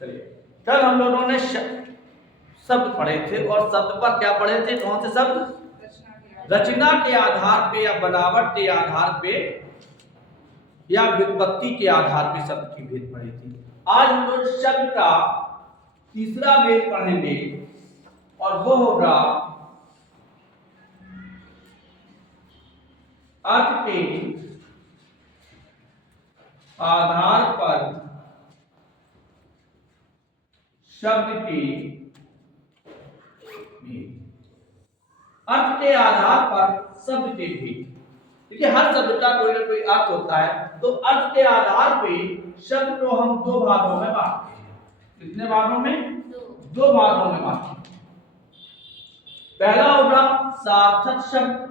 चलिए, कल हम लोगों ने शब्द पढ़े थे और शब्द पर क्या पढ़े थे? कौन से शब्द? रचना के आधार पे या बनावट के आधार पे या व्युत्पत्ति के आधार पे शब्द की भेद पढ़ी थी। आज हम लोग शब्द का तीसरा भेद पढ़ेंगे और वो होगा अर्थ के आधार पर शब्द के भेद। अर्थ के आधार पर शब्द के भेद। देखिए, हर शब्द का कोई ना कोई अर्थ होता है, तो अर्थ के आधार पे शब्द को हम दो भागों में बांटते हैं। कितने भागों में? दो भागों में बांटते हैं। पहला होगा सार्थक शब्द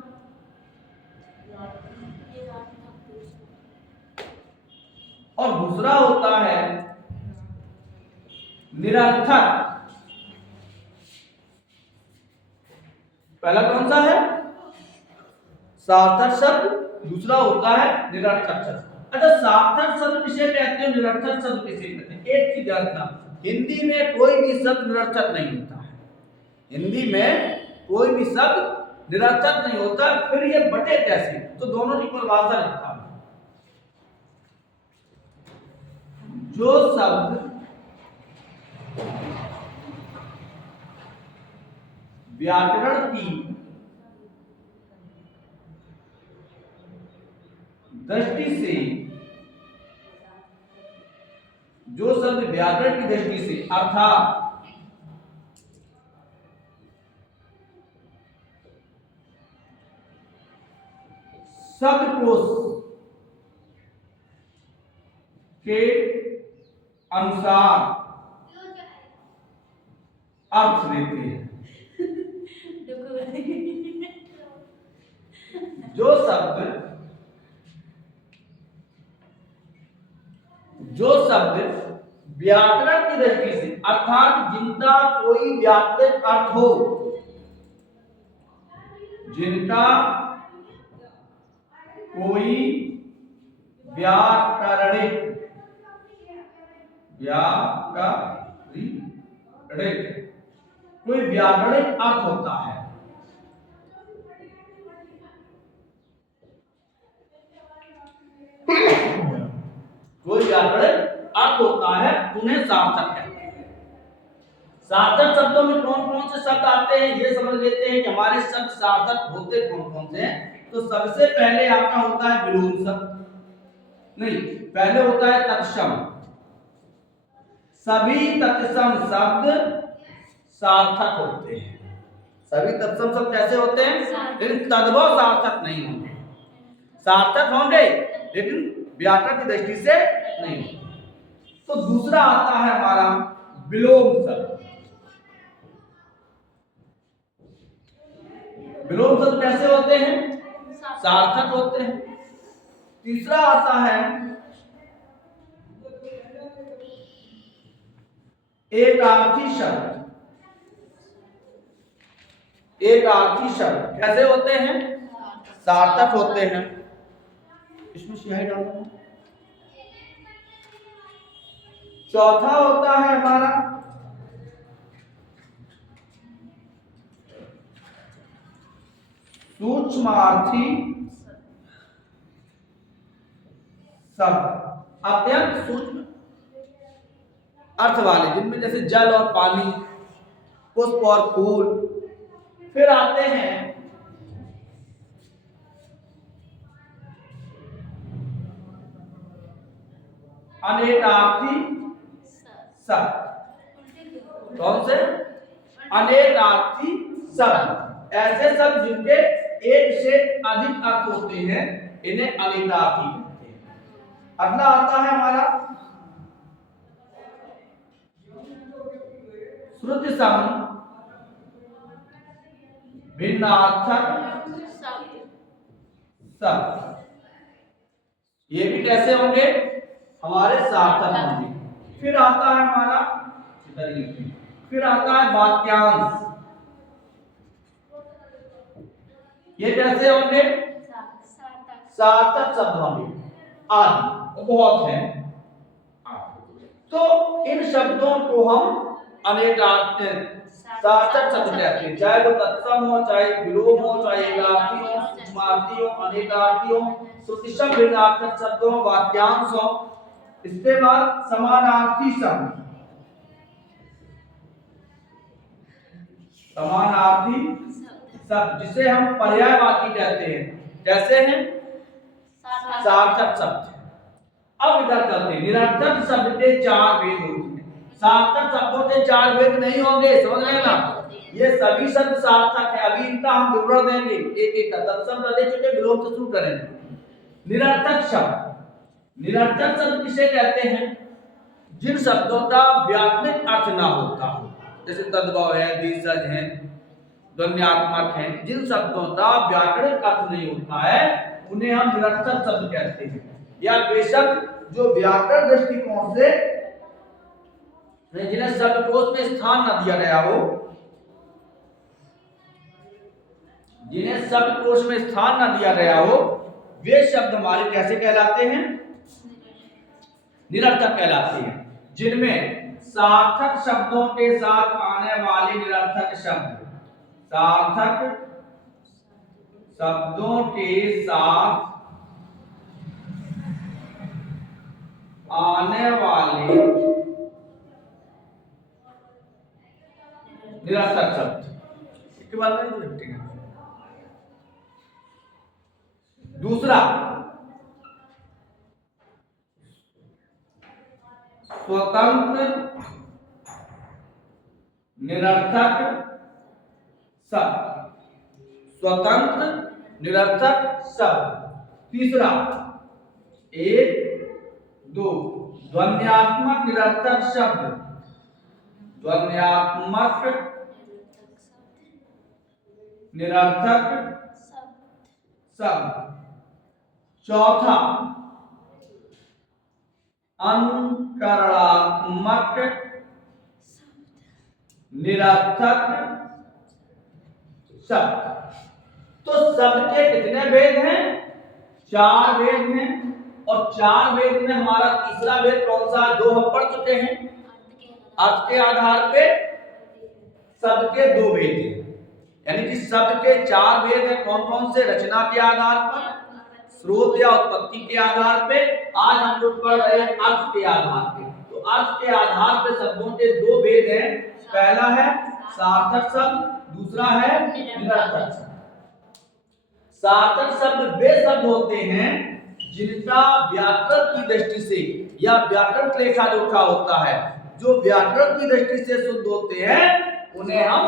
और दूसरा होता है निरर्थक। पहला कौन सा है? सार्थक शब्द, दूसरा होता है निरर्थक शब्द। अच्छा, सार्थक शब्द किसे कहते हैं, निरर्थक शब्द किसे कहते हैं? एक चीज जानना, हिंदी में कोई भी शब्द निरर्थक नहीं होता है। हिंदी में कोई भी शब्द निरर्थक नहीं होता। फिर ये बटे कैसे? तो दोनों की परिभाषा लिखता हूं। जो शब्द व्याकरण की दृष्टि से, जो शब्द व्याकरण की दृष्टि से अर्थात शब्दकोश के अनुसार अर्थ देते हैं, जो शब्द व्याकरण की दृष्टि से अर्थात जिनका कोई व्याकरणिक अर्थ हो, जिनका कोई व्याकरणिक कोई व्याकरणिक अर्थ होता है, कोई व्याकरणिक अर्थ होता है, उन्हें सार्थक कहते हैं। सार्थक शब्दों में कौन कौन से शब्द आते हैं ये समझ लेते हैं कि हमारे शब्द सार्थक होते कौन कौन से हैं। तो सबसे पहले आपका होता है विलोम शब्द, नहीं, पहले होता है तत्सम। सभी तत्सम शब्द सार्थक होते हैं। सभी तत्सम शब्द कैसे होते हैं? लेकिन तद्भव सार्थक नहीं होंगे। सार्थक होंगे लेकिन व्याकरण की दृष्टि से नहीं। तो दूसरा आता है हमारा विलोम शब्द। विलोम शब्द कैसे होते हैं? सार्थक होते हैं। तीसरा आता है एकार्थी शब्द। एकार्थी शब्द कैसे होते हैं? सार्थक होते हैं। इसमें स्याही डालना। चौथा होता है हमारा सूक्ष्मार्थी शब्द, अत्यंत सूक्ष्म अर्थ वाले, जिनमें जैसे जल और पानी, पुष्प और फूल। फिर आते हैं अनेकार्थी शब्द। कौन से? अनेकार्थी शब्द, ऐसे शब्द जिनके एक से अधिक अर्थ होते हैं, इन्हें अनेकार्थी कहते हैं। अगला आता है हमारा श्रुति सम भिन्नार्थक शब्द। ये भी कैसे होंगे? हमारे सार्थक होंगे। फिर आता है हमारा फिर आता है वाक्यांश। ये कैसे होंगे? सार्थक शब्द होंगे। आदि बहुत है। तो इन शब्दों को हम अनेकार्थ सार्थक शब्द कहते हैं, चाहे वो तत्सम हो, चाहे विलोम हो, चाहे एकार्थी हो, सूक्ष्मार्थी हो, अनेकार्थी हो, श्रुतिशब्द भिन्नार्थक शब्द हो, वाक्यांश हो। इसके बाद समानार्थी शब्द, समानार्थी शब्द जिसे हम पर्यायवाची कहते हैं, कैसे हैं? सार्थक शब्द। अब इधर चलते हैं, निरर्थक शब्द के 4 भेद होते हैं, सार्थक शब्दों के 4 भेद नहीं होंगे, समझ रहे हैं ना? ये सभी शब्द सार्थक है, अभी इनका हम विवरण देंगे एक एक का। तत्सम दे चुके, विलोम से शुरू करेंगे। निरर्थक शब्द, निरर्थक शब्द किसे कहते हैं? जिन शब्दों का व्याकरणिक अर्थ ना होता हो, जैसे तद्भव है, दिशज है, ध्वन्यात्मक है, जिन शब्दों का व्याकरणिक अर्थ नहीं होता है उन्हें हम निरर्थक शब्द कहते हैं। या बेशक जो व्याकरण दृष्टिकोण से जिन्हें शब्दकोश में स्थान न दिया गया हो, जिन्हें शब्दकोश में स्थान न दिया गया हो, वे शब्द हमारे कैसे कहलाते हैं? निरर्थक कहलाते हैं। जिनमें सार्थक शब्दों के साथ आने वाले निरर्थक शब्द, सार्थक शब्दों के साथ आने वाले निरर्थक शब्द, इसके बाद में दूसरा स्वतंत्र निरर्थक शब्द, स्वतंत्र निरर्थक शब्द। तीसरा 1 2 ध्वन्यात्मक निरर्थक शब्द, ध्वन्यात्मक निरर्थक शब्द। चौथा अनुकरणात्मक निरर्थक शब्द। तो शब्द के कितने भेद हैं? 4 भेद हैं। और 4 भेद में हमारा तीसरा भेद कौन सा? 2 हम पढ़ चुके हैं, अर्थ के आधार पे शब्द के 2 भेद हैं, यानी कि शब्द के 4 भेद हैं। कौन कौन से? रचना के आधार पर, स्रोत या उत्पत्ति के आधार पे। आज हम लोग पढ़ रहे हैं अर्थ के आधार पे। तो अर्थ के आधार पे शब्दों के 2 भेद हैं, पहला है सार्थक शब्द, दूसरा है निरर्थक शब्द। सार्थक शब्द वे शब्द होते हैं जिनका व्याकरण की दृष्टि से या व्याकरण लेखा जोखा होता है, जो व्याकरण की दृष्टि से शुद्ध होते हैं, उन्हें हम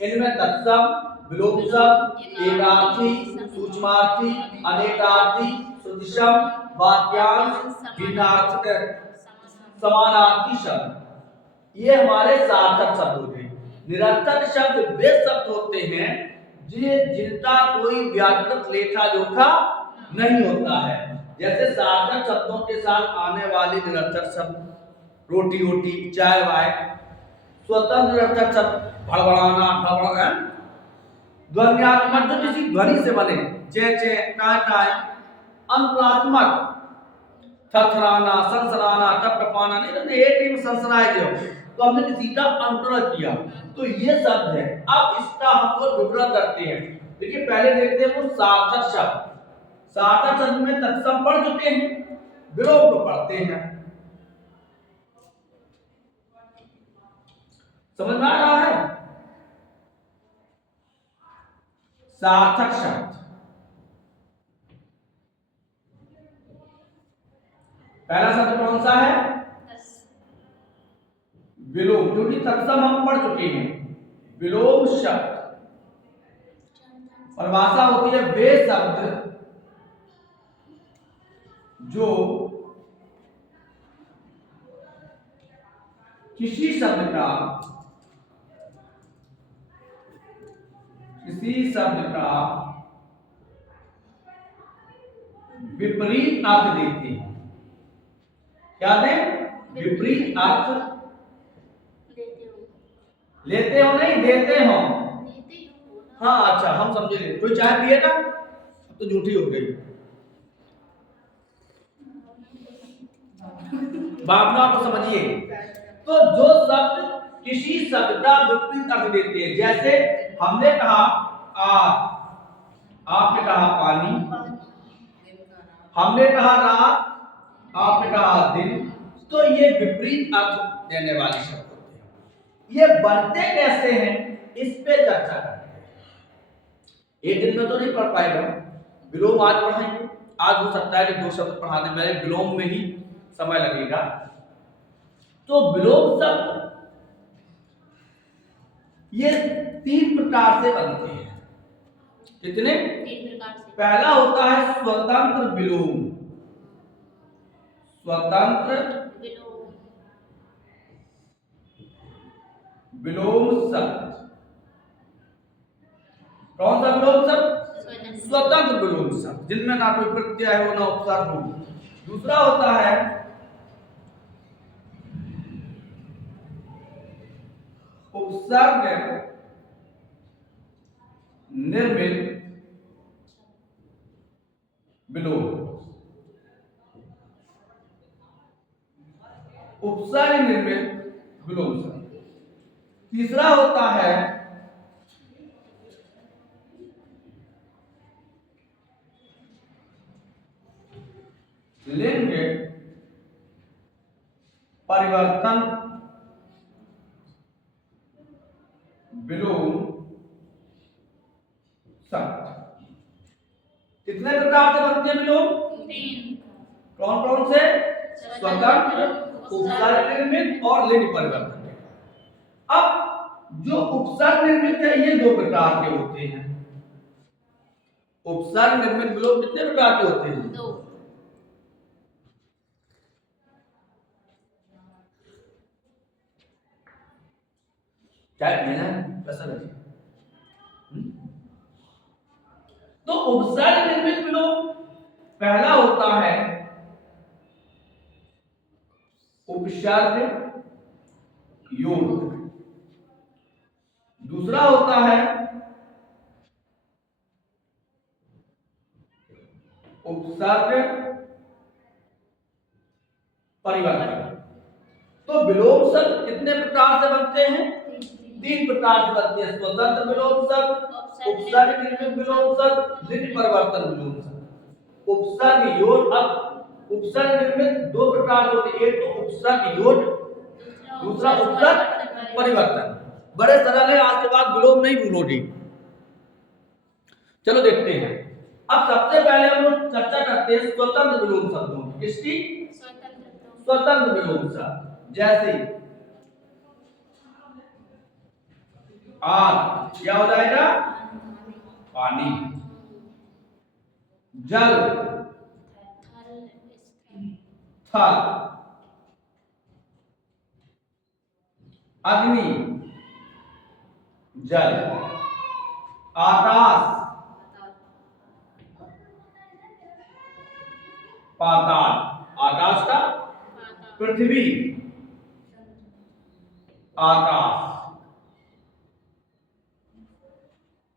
इनमें तत्सम, विलोम शब्द, एकार्थी, सूक्ष्मार्थी, अनेकार्थी, श्रुतिशम, वाक्यांश, भिन्नार्थक, समानार्थी शब्द, ये हमारे सार्थक शब्द होते हैं। निरर्थक शब्द वे शब्द होते हैं जिनका कोई व्याकरण लेखा जोखा नहीं होता है। जैसे सार्थक शब्दों के साथ आने वाले निरर्थक शब्द, रोटी रोटी, चाय वाय। स्वतंत्र निरर्थक शब्द भड़बड़ाना, भड़बड़ा, ध्वन्यात्मक जो किसी ध्वनि से बने, चे चे, टाय टाय। अनुकरणात्मक थरथराना, सनसनाना, टपटपाना, नहीं एक ही में सनसनाए जो, तो हमने किसी का अनुकरण किया, तो ये शब्द है। अब इसका हम लोग विवरण करते हैं। देखिए पहले देखते हैं वो सार्थक शब्द। सार्थक शब्द में तत्सम पढ़ चुके हैं, विलोम को पढ़ते हैं। समझ में आ रहा है? सार्थक शब्द, पहला शब्द कौन सा है? विलोम, क्योंकि तत्सम हम पढ़ चुके हैं। विलोम शब्द परिभाषा होती है वे शब्द जो किसी शब्द का विपरीत अर्थ देते हैं। क्या दें? विपरीत अर्थ लेते हो, नहीं देते हो। हाँ अच्छा, हम समझे। कोई चाय पिएगा? अब तो झूठी हो गई। भावना को समझिए। तो जो शब्द किसी शब्द का विपरीत अर्थ देते हैं, जैसे हमने कहा आग, आपने कहा पानी, हमने कहा रात, आपने कहा दिन, तो ये विपरीत अर्थ देने वाले शब्द होते हैं। ये बनते कैसे हैं, इस पे चर्चा करते हैं। एक दिन में तो नहीं पढ़ पाएगा, विलोम आज पढ़ाएंगे। आज हो सकता है कि 2 शब्द पढ़ाने में विलोम में ही समय लगेगा। तो विलोम शब्द ये 3 प्रकार से बनते हैं। कितने? 3 प्रकार से। पहला होता है स्वतंत्र विलोम। स्वतंत्र विलोम शब्द। कौन सा विलोम शब्द? स्वतंत्र विलोम शब्द, जिनमें ना कोई प्रत्यय हो ना उपसर्ग हो। दूसरा होता है उपसर्ग निर्मित विलोम। उपसर्ग निर्मित विलोम शब्द। तीसरा होता है लिंग परिवर्तन विलोम शब्द। कितने प्रकार से बनते हैं विलोम? 3। कौन कौन से? स्वतंत्र, उपसर्ग निर्मित और लिंग परिवर्तन। अब जो उपसर्ग निर्मित है ये 2 प्रकार के होते हैं। उपसर्ग निर्मित विलोम कितने प्रकार के होते हैं? 2। क्या मेरा कैसा लगे? तो उपसर्ग निर्मित विलोम पहला होता है उपसर्ग योग। दूसरा होता है उपसर्ग परिवर्तन। तो विलोम शब्द कितने प्रकार से बनते हैं? 3 प्रकार से बनते हैं। स्वतंत्र विलोम शब्द, उपसर्ग निर्मित विलोम शब्द, लिंग परिवर्तन विलोम शब्द। उपसर्ग योग। अब उपसर्ग निर्मित 2 प्रकार से होते हैं, एक तो उपसर्ग योग, दूसरा उपसर्ग परिवर्तन। बड़े सरल है, आज के बाद विलोम नहीं भूलोगे। चलो देखते हैं। अब सबसे पहले हम लोग चर्चा करते हैं स्वतंत्र विलोम शब्दों की। किसकी? स्वतंत्र विलोम शब्द। जैसे आग, क्या हो जाएगा? पानी। जल, थल। अग्नि, जल। आकाश, पाताल। आकाश का पृथ्वी, आकाश।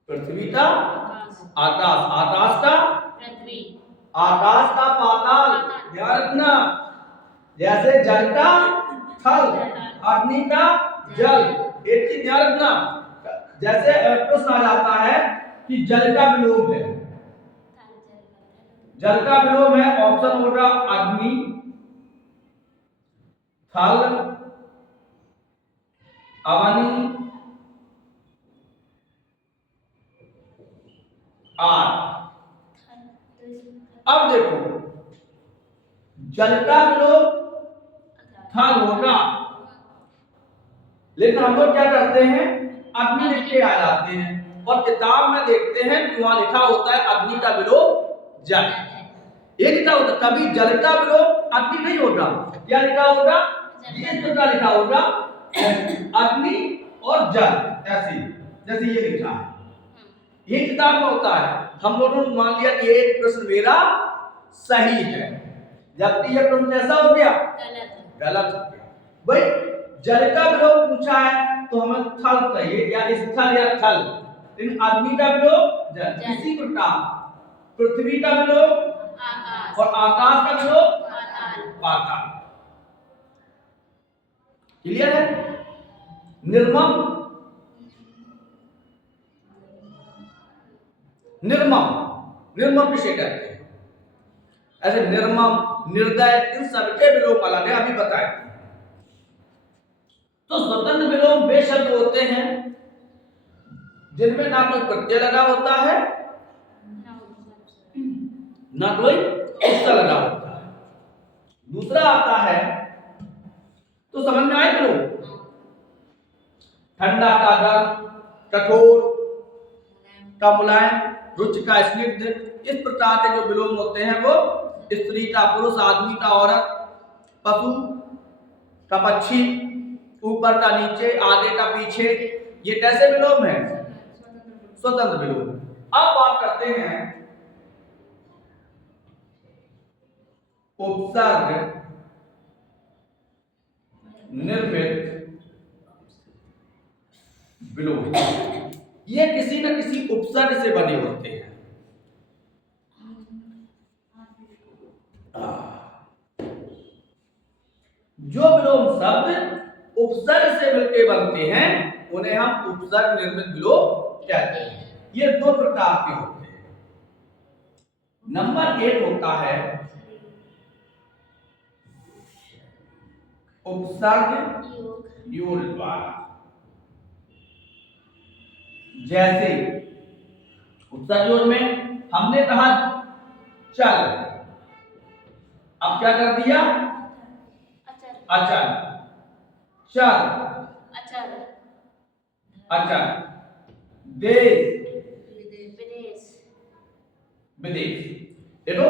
पृथ्वी का आकाश, आकाश का पृथ्वी, आकाश का पाताल। ध्यान रखना, जैसे जल का थल, अग्नि का जल। एक चीज ध्यान रखना, जैसे प्रश्न आ जाता है कि जल का विलोम है, जल का विलोम है, ऑप्शन होगा अग्नि, थल, अवनि, आग। अब देखो, जल का विलोम थल होगा, लेकिन हम लोग क्या करते हैं? अग्नि लिख के आ जाते हैं, और किताब में देखते हैं कि वहां लिखा होता है अग्नि का विलोम जल। ये लिखा होता, कभी जल का विलोम अग्नि नहीं होगा। क्या लिखा होगा? इस प्रकार लिखा होगा, अग्नि और जल, ऐसे जैसे ये लिखा है, ये किताब में होता है। हम लोगों ने मान लिया कि ये प्रश्न मेरा सही है, जबकि ये प्रश्न कैसा हो गया? गलत हो गया। भाई जल का विलोम पूछा है तो हमें थल चाहिए, या स्थल या थल, लेकिन अग्नि का विलोम जल। इसी प्रकार पृथ्वी का विलोम आकाश, और आकाश का विलोम पाताल। क्लियर है? निर्मम, निर्मम, निर्मम किसे कहते हैं? ऐसे निर्मम, निर्दय, इन सबके विलोम अलग है, अभी बताएं। तो स्वतंत्र विलोम वे शब्द होते हैं जिनमें ना कोई प्रत्यय लगा होता है ना कोई उपसर्ग लगा होता है। दूसरा आता है, तो समझ में आए विलोम? ठंडा का गर्म, कठोर का मुलायम, रुचि का स्निग्ध, इस प्रकार के जो विलोम होते हैं वो स्त्री का पुरुष, आदमी का औरत, पशु का पक्षी, ऊपर का नीचे, आगे का पीछे, ये कैसे विलोम है? स्वतंत्र विलोम। अब बात करते हैं उपसर्ग निर्मित विलोम। ये किसी न किसी उपसर्ग से बने होते हैं। जो विलोम शब्द उपसर्ग से मिलकर बनते हैं उन्हें हम उपसर्ग निर्मित विलोम कहते हैं। ये दो प्रकार के होते हैं। नंबर 1 होता है उपसर्ग योग द्वारा। जैसे उपसर्ग योग में हमने कहा चल, अब क्या कर दिया? अचल, चल, अचल, देश, विदेश। देखो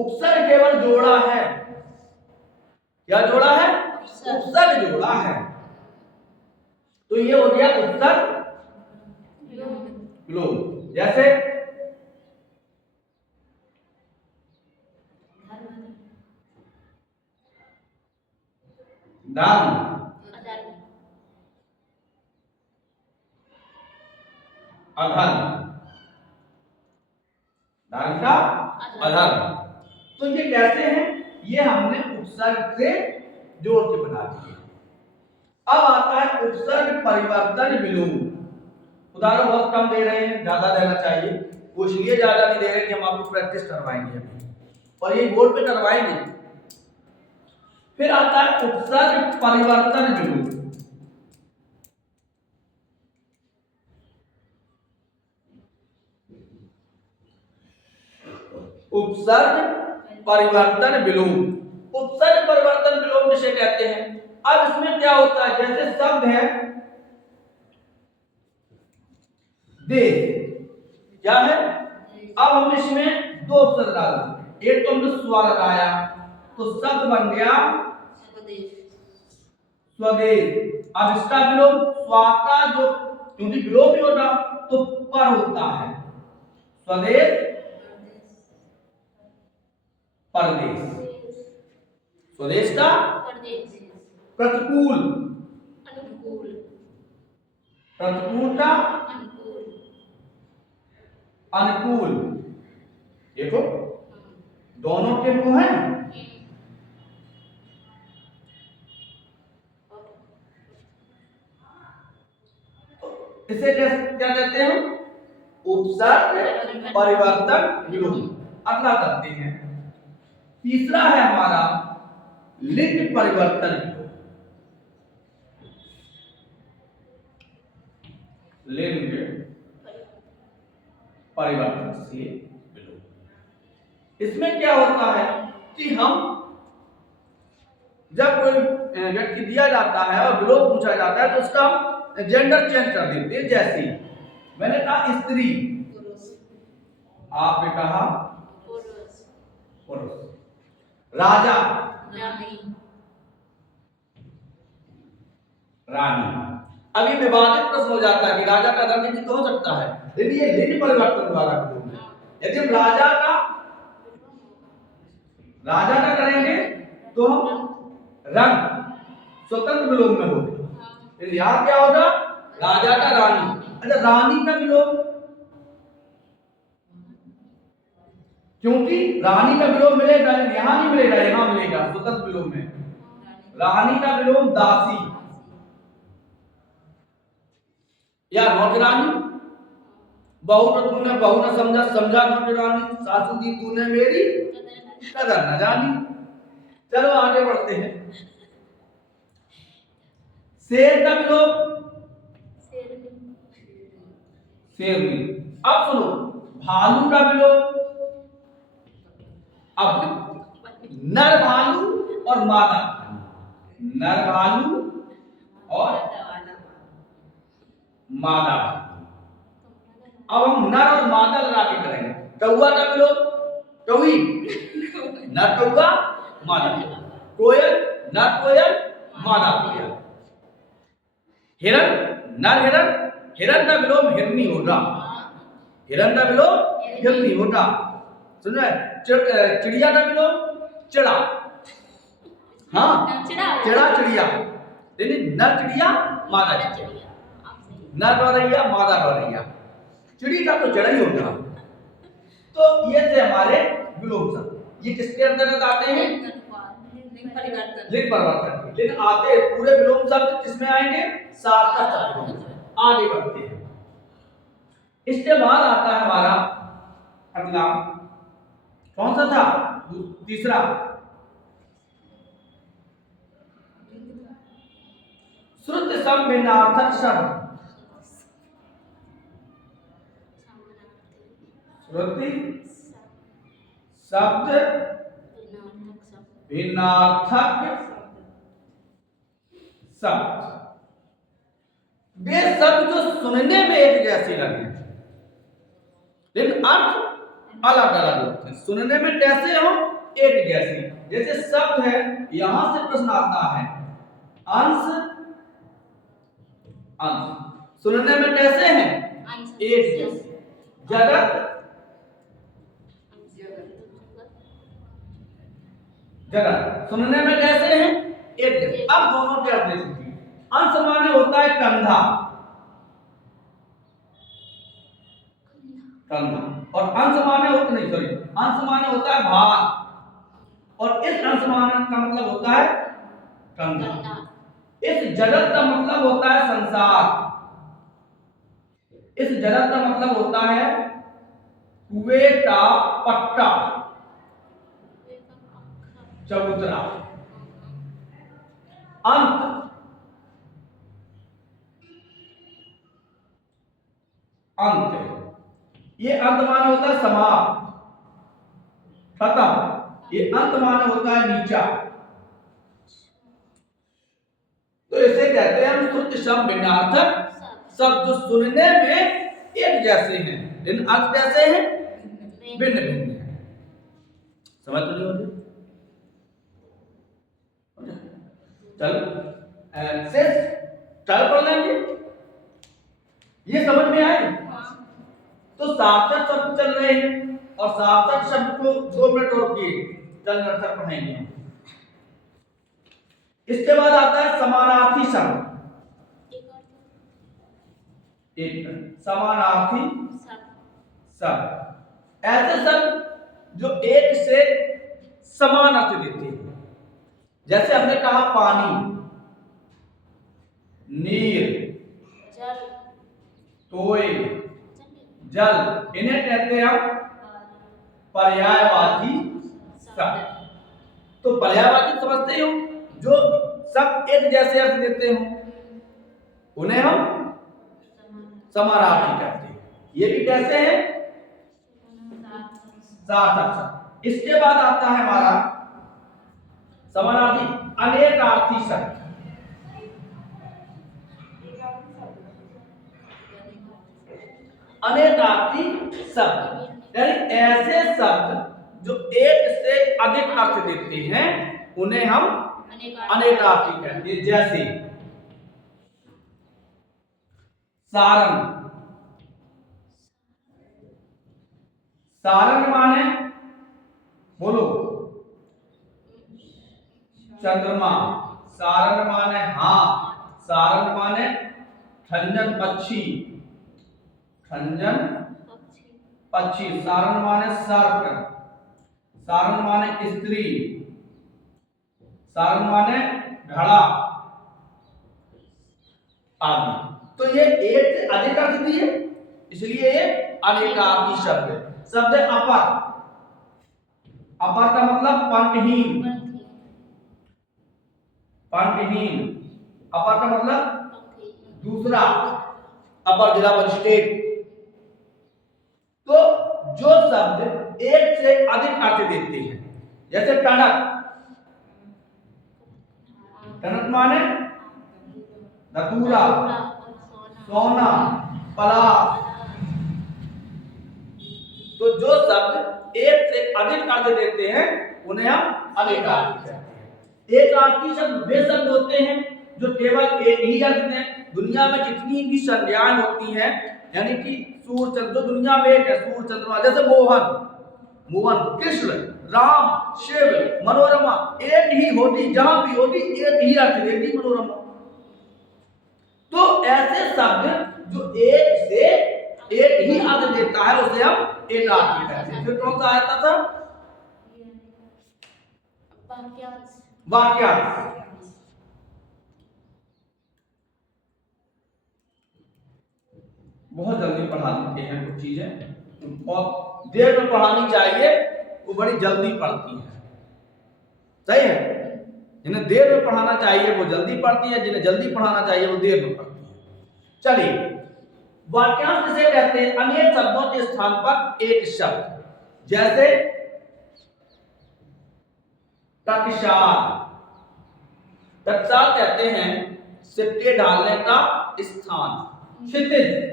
उपसर्ग केवल जोड़ा है। क्या जोड़ा है? उपसर्ग जोड़ा है। तो ये हो गया उपसर्ग विलोम। जैसे धर्म, अधर्म, धर्म का अधर्म। तो ये कैसे हैं? ये हमने उपसर्ग से जोड़ के बना दिए। अब आता है उपसर्ग परिवर्तन विलोम। उदाहरण बहुत कम दे रहे हैं, ज्यादा देना चाहिए। वो इसलिए ज्यादा नहीं दे रहे कि हम आपको प्रैक्टिस करवाएंगे अभी, और ये बोर्ड पे करवाएंगे। फिर आता है उपसर्ग परिवर्तन विलोम। उपसर्ग परिवर्तन विलोम। उपसर्ग परिवर्तन विलोम किसे कहते हैं? अब इसमें क्या होता है? जैसे शब्द है देश, क्या है? अब हम इसमें दो उपसर्ग डाल, एक तो हमने स्व लगाया तो शब्द बन गया स्वदेश। अब इसका विलोम स्व का जो, क्योंकि विलोम ही होता तो पर होता है, स्वदेश परदेश। स्वदेश का प्रतिकूल, प्रतिकूल का अनुकूल। देखो दोनों के मुंह हैं। इसे क्या कहते हैं? उपसर्ग परिवर्तन विलोम। अगला करते हैं, तीसरा है हमारा लिंग परिवर्तन विलोम। लिंग परिवर्तनशील विलोम। इसमें क्या होता है कि हम जब कोई व्यक्ति दिया जाता है और विलोम पूछा जाता है तो उसका जेंडर चेंज कर देते हैं। जैसे मैंने कहा स्त्री, आपने कहा पुरुष। राजा, रानी। अभी विवादित प्रश्न हो जाता है कि राजा का रंग भी तो हो सकता है, लेकिन ये लिंग परिवर्तन द्वारा विलोम है। यदि हम राजा का करेंगे तो हम रंग स्वतंत्र विलोम में होगा। यहाँ क्या होगा? राजा का रानी। अच्छा, रानी का विलोम, क्योंकि रानी का विलोम मिलेगा, यहाँ नहीं मिलेगा, यहाँ मिलेगा स्वतंत्र विलोम में। रानी का विलोम दासी। या नौकरानी, बहू तो तूने बहू न समझा, समझा नौकरानी, सासू जी तूने मेरी कदर न जानी। चलो आगे बढ़ते हैं। शेर का विलोम शेरनी। अब सुनो, भालू का विलोम, अब नर भालू और मादा, नर भालू और मादा। अब हम नर और मादा लगा के करेंगे। कौआ का विलोम कौई, नर कौआ मादा कोयल, नर कोयल मादा कोयल। हिरण, नर हिरण, हिरण का विलोम हिरनी होगा, हिरण का विलोम हिरनी होगा। सुन रहे? चिड़िया का विलोम चिड़ा, हाँ चिड़ा चिड़िया, यानी नर चिड़िया मादा चिड़िया, नर गौरैया मादा गौरैया, चिड़ी का तो चिड़ा ही होगा। तो ये थे हमारे विलोम शब्द। ये किसके अंतर्गत आते हैं? लिंग परिवर्तन। लेकिन आते पूरे विलोम शब्द किसमें आएंगे? सार्थक शब्दों में। आगे बढ़ते हैं। इसके बाद आता है हमारा अगला, कौन सा था? तीसरा, श्रुति सम भिन्नार्थक शब्द। श्रुति शब्द भिन्नार्थक शब्द, वे शब्द जो सुनने में एक जैसे लगे लेकिन अर्थ अलग अलग होते हैं। सुनने में कैसे हो? एक जैसे। जैसे शब्द है, यहां से प्रश्न आता है अंश अंश, सुनने में कैसे हैं? एक जैसे। जगत जगत, सुनने में कैसे हैं? एक जैसे। अब दोनों के अर्थ देखिए। अंश माने होता है कंधा, कंधा, और अंश माने होता नहीं, सॉरी, अंश माने होता है भार, और इस अंश माने का मतलब होता है कंधा। इस जगत का मतलब होता है संसार, इस जगत का मतलब होता है कुएं का पट्टा, चबूतरा। अंत, अंत, ये अंत माने होता है समाप्त, खत्म। ये अंत माने होता है नीचा। तो इसे कहते हैं हम श्रुति सम भिन्नार्थक शब्द, सुनने में एक जैसे हैं लेकिन अर्थ कैसे हैं? भिन्न भिन्न है। समझ तो नहीं होती? चल शेष चल पढ़ लेंगे, ये समझ में आए? तो सार्थक शब्द चल रहे हैं और सार्थक शब्द को 2 मिनट और किए, चल नर्थक पढ़ेंगे। इसके बाद आता है समानार्थी शब्द। एक समानार्थी शब्द, ऐसे शब्द जो एक से समान अर्थ देते हैं। जैसे हमने कहा पानी, नीर, तोय, जल, इन्हें कहते हैं हम पर्यायवाची शब्द। तो पर्यायवाची समझते हो, जो सब एक जैसे अर्थ देते हो उन्हें हम समानार्थी कहते हैं। ये भी कैसे हैं? सार्थक शब्द। इसके बाद आता है हमारा समानार्थी अनेकार्थी शब्द। अनेकार्थी शब्द यानी ऐसे शब्द जो एक से अधिक अर्थ देते हैं उन्हें हम अनेकार्थी कहते हैं। जैसे सारंग, सारंग माने बोलो चंद्रमा, सारंग माने हाथ, सारंग माने खंजन पक्षी, खंजन पक्षी, सारंग माने सर्प, सारंग माने स्त्री, सारंग माने घड़ा आदि। तो ये एक से अधिक अर्थ दिए, इसलिए ये अनेकार्थी शब्द है। शब्द है अपर। अपर का मतलब पंखहीन। पंखहीन, अपर का मतलब दूसरा, अपर जिला मजिस्ट्रेट। तो जो शब्द एक से अधिक अर्थ देते हैं, जैसे टणक। टणक माने धतूरा, सोना, पलाश। तो जो शब्द एक से अधिक अर्थ देते हैं उन्हें हम अनेकार्थी कहते हैं। एकार्थी शब्द वे शब्द होते हैं जो केवल एक ही अर्थ दें। दुनिया में जितनी भी संज्ञाएं होती हैं, यानी कि सूर्य चंद्र, जो दुनिया में एक है, सूर्य चंद्रमा, जैसे मोहन, मोहन, कृष्ण, राम, शिव, मनोरमा, एक ही होती, जहां भी होती एक ही अर्थ देती मनोरमा। तो ऐसे शब्द जो एक से एक ही अर्थ देता है उसे हम एकार्थी कहते हैं। फिर कौन सा आता था? वाक्यांश। बहुत जल्दी पढ़ा देते हैं कुछ चीजें, और देर में पढ़ानी चाहिए, वो बड़ी जल्दी पढ़ती है। सही है? जिन्हें देर में पढ़ाना चाहिए वो जल्दी पढ़ती है, जिन्हें जल्दी पढ़ाना चाहिए वो देर में पढ़ती है। चलिए, वाक्यांश किसे कहते हैं? अनेक शब्दों के स्थान पर एक शब्द। जैसे टकसाल। टकसाल कहते हैं सिक्के डालने का स्थान, क्षितिज,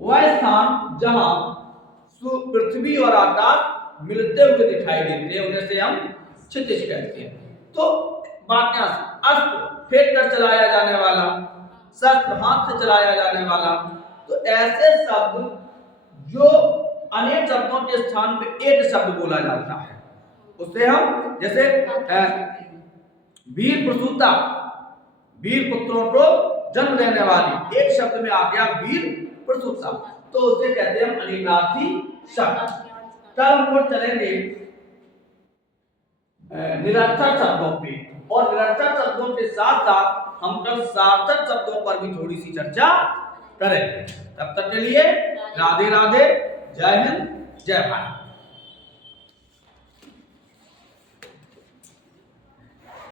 वह स्थान जहां पृथ्वी और आकाश मिलते हुए दिखाई देते हैं, उन्हें से हम क्षितिज कहते हैं। तो वाक्यांश, अस्त्र फेंक कर चलाया जाने वाला, शस्त्र हाथ से चलाया जाने वाला। तो ऐसे शब्द जो अनेक शब्दों के स्थान पे एक शब्द बोला जाता है, उससे हम, जैसे वीर प्रसूता, वीर पुत्रों को जन्म देने वाली, एक शब्द में आ गया वीर प्रसूता, तो उसे कहते हैं हम अनेकार्थी शब्द। कल हम लोग चलेंगे निरर्थक शब्दों पे, और निरर्थक शब्दों के साथ साथ हम कल सार्थक शब्दों पर भी थोड़ी सी चर्चा करेंगे। तब तक के लिए राधे राधे, जय हिंद, जय भारत।